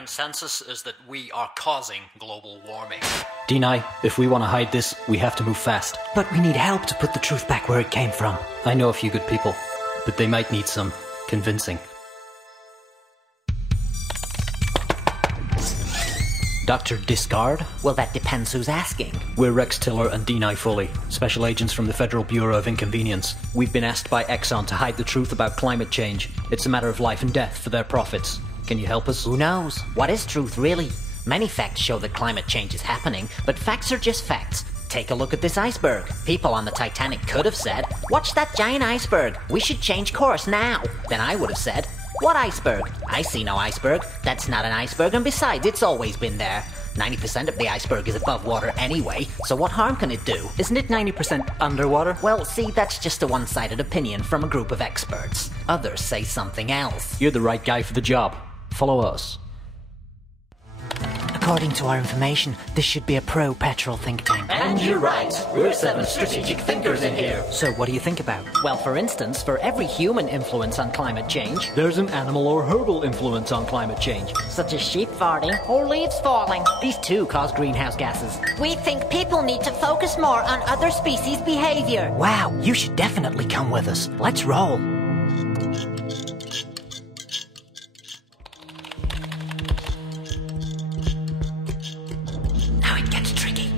consensus is that we are causing global warming. Deny, if we want to hide this, we have to move fast. But we need help to put the truth back where it came from. I know a few good people, but they might need some convincing. Dr. Discard? Well, that depends who's asking. We're Rex Tiller and Deny Foley, special agents from the Federal Bureau of Inconvenience. We've been asked by Exxon to hide the truth about climate change. It's a matter of life and death for their profits. Can you help us? Who knows? What is truth, really? Many facts show that climate change is happening, but facts are just facts. Take a look at this iceberg. People on the Titanic could have said, "Watch that giant iceberg. We should change course now." Then I would have said, "What iceberg? I see no iceberg. That's not an iceberg, and besides, it's always been there." 90% of the iceberg is above water anyway, so what harm can it do? Isn't it 90% underwater? Well, see, that's just a one-sided opinion from a group of experts. Others say something else. You're the right guy for the job. Follow us. According to our information, this should be a pro-petrol think tank. And you're right. We're 7 strategic thinkers in here. So what do you think about? Well, for instance, for every human influence on climate change, there's an animal or herbal influence on climate change. Such as sheep farting or leaves falling. These too cause greenhouse gases. We think people need to focus more on other species' behavior. Wow, you should definitely come with us. Let's roll. Now it gets tricky.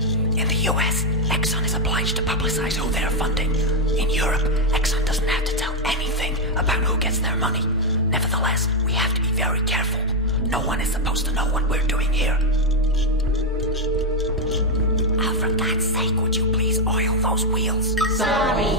In the US, Exxon is obliged to publicize who they're funding. In Europe, Exxon doesn't have to tell anything about who gets their money. Nevertheless, we have to be very careful. No one is supposed to know what we're doing here. Oh, for God's sake, would you please oil those wheels? Sorry.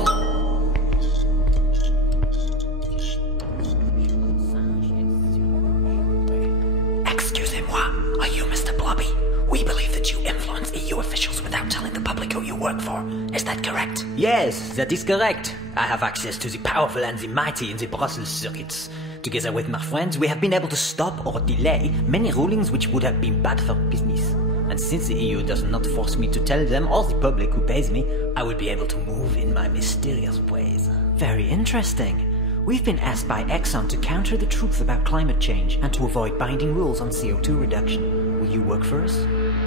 Excusez-moi, are you Mr. Blobby? We believe that you influence EU officials without telling the public who you work for. Is that correct? Yes, that is correct. I have access to the powerful and the mighty in the Brussels circuits. Together with my friends, we have been able to stop or delay many rulings which would have been bad for business. And since the EU does not force me to tell them or the public who pays me, I will be able to move in my mysterious ways. Very interesting. We've been asked by Exxon to counter the truth about climate change and to avoid binding rules on CO2 reduction. Will you work for us?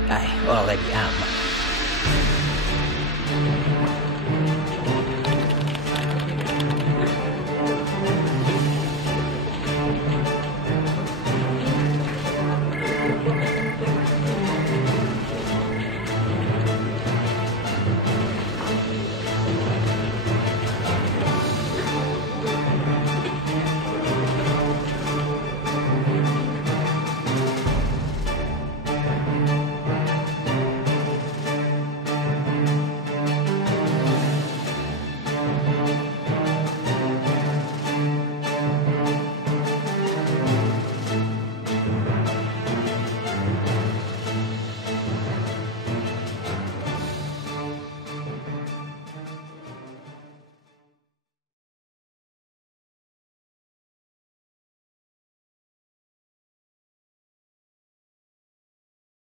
I already am.